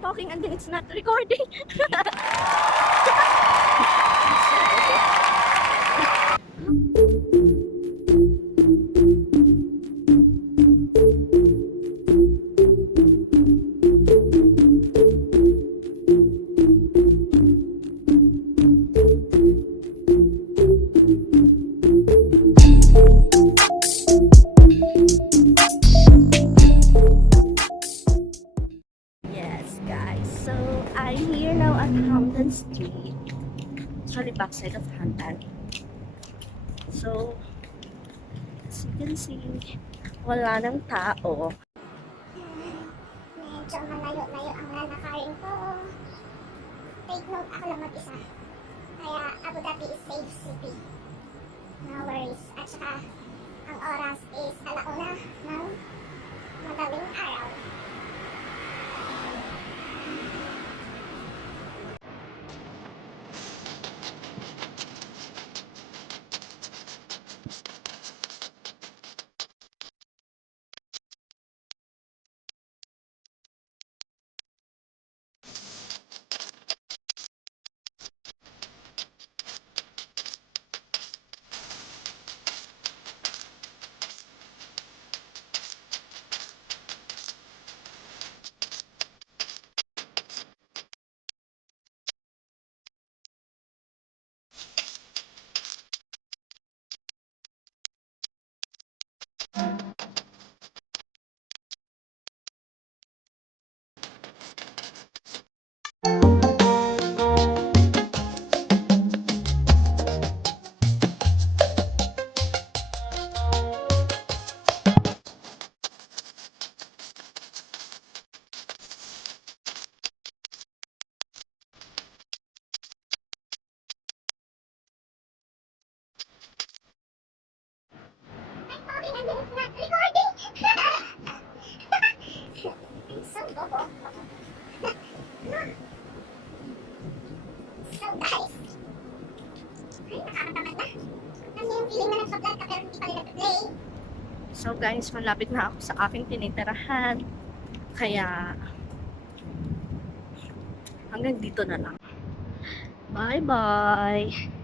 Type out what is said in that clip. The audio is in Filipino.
talking and then it's not recording. Yes, guys. So, I'm here now at Hamdan Street. Actually, backside of Hamdan. So, as you can see, wala nang tao. Medyo malayo-layo ang lalakarin ko. Take note, ako lang mag-isa. Kaya Abu Dhabi is safe city. No worries. At saka, ang oras is 1:00 ng madaling araw. So, bobo. So, guys. Ay, nakakatamad na. Alam niyo yung feeling na nagpa-vlog ka pero hindi pa rin nag-play. So, guys, malapit na ako sa aking tinitirahan. Kaya, hanggang dito na lang. Bye-bye!